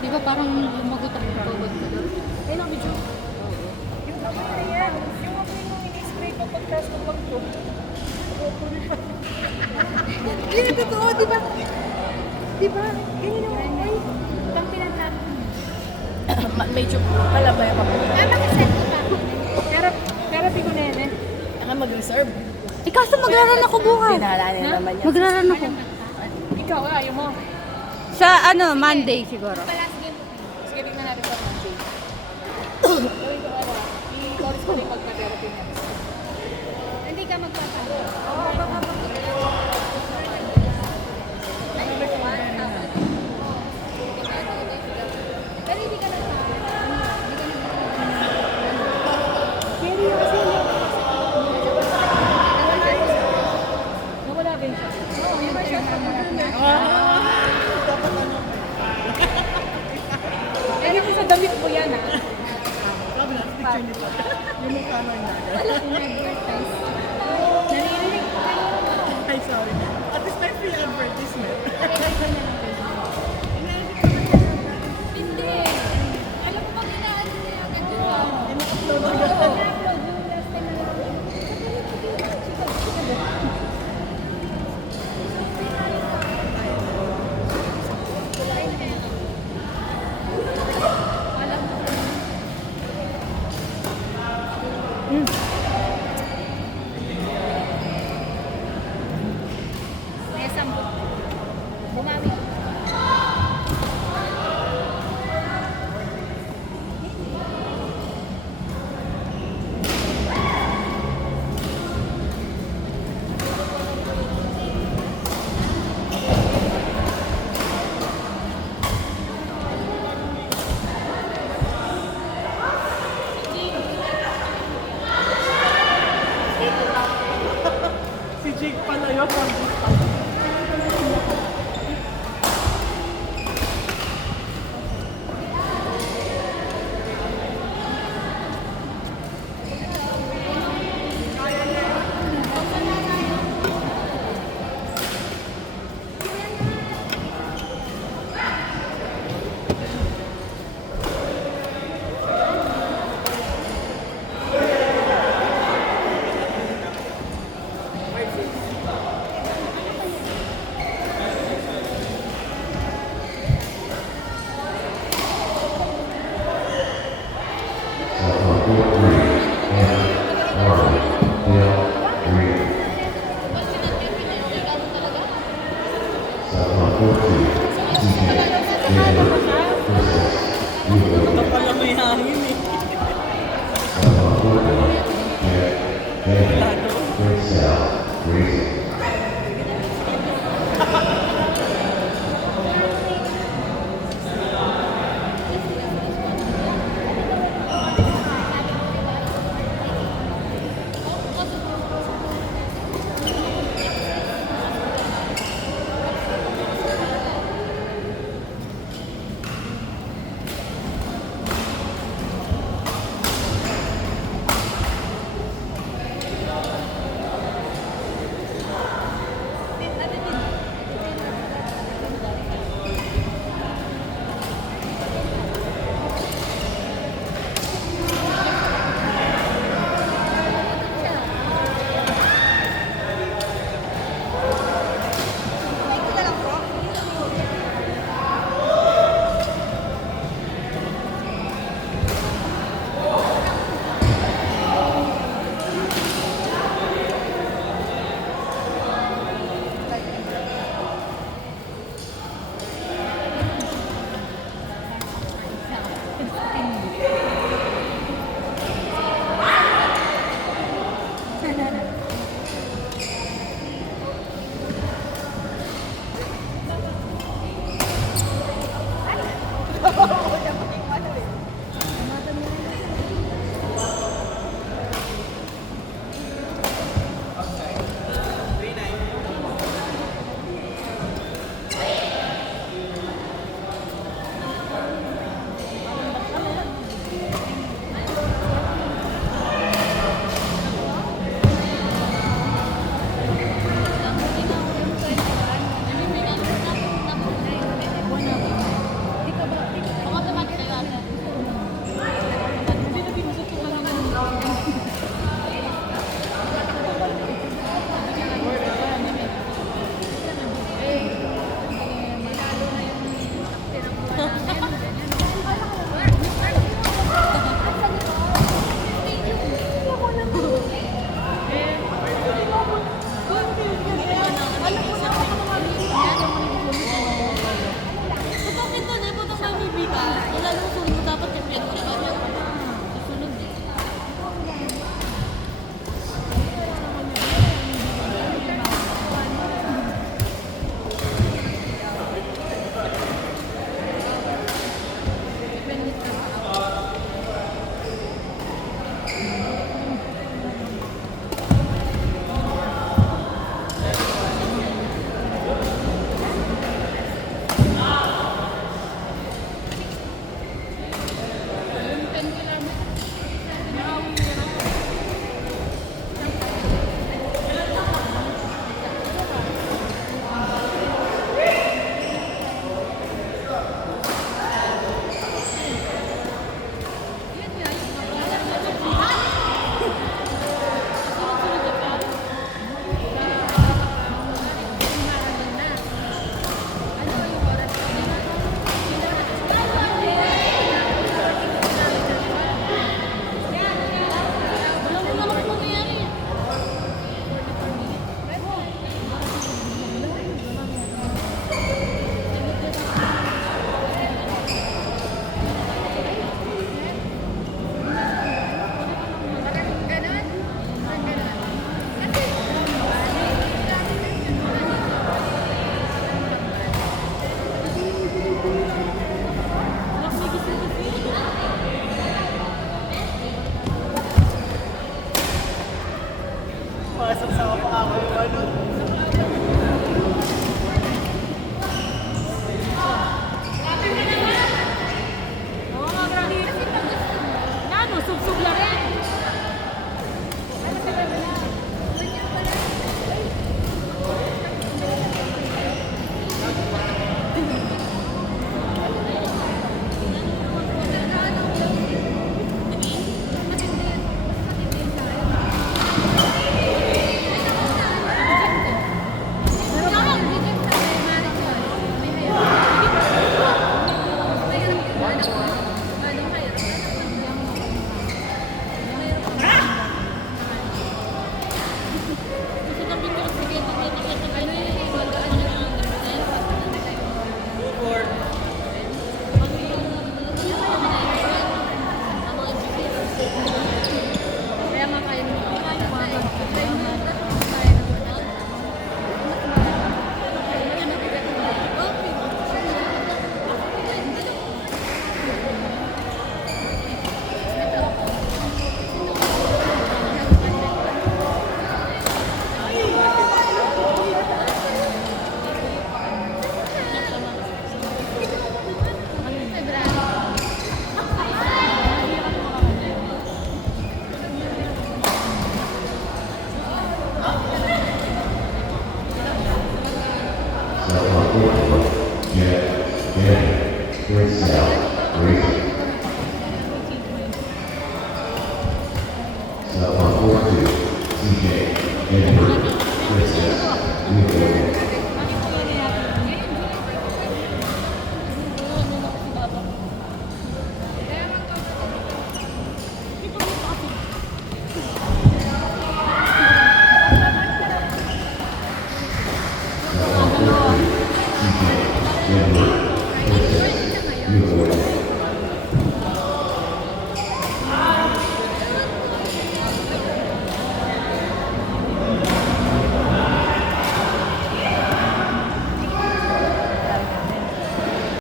Di ba parang lumagot ang pagod ka doon? Ayun ang video. Yung tama na yan. Yung ako yung ini-spray ko pagkas ko pag to. Hindi, totoo, di ba? Di ba? Ganyan yung amoy. Pag pinatapon mo. Medyo palabay ako. Makaset ko pa. Pero ko na yan eh. Ako mag-reserve. Eh kaso magraran ako bukas. Pinahalanin naman yan. Magraran ako. Ikaw, ayaw mo. Sa ano, Monday siguro. Sige, tingnan natin sa Monday. Gawin ko ano, i-chorus ko na yung pagka-therapy niya. Hindi ka magpapalo. Oo, baka Pero hindi ka lang nawala din siya. Oo, yung ba siya? Lagi mo sa damit mo yan ah. Sabi na, picture nito. Yung mukha mo yung naga. nag-advertise. Naririnig ko kayo. Ay, sorry. At least may free advertisement. Hindi. Alam mo bang inaano niya yung ganito? In-upload Oo. agad. Na-upload yung last time na May sambot. Bumawi. Si Jake pala yun. Kapala may hangin eh. Pag ganun,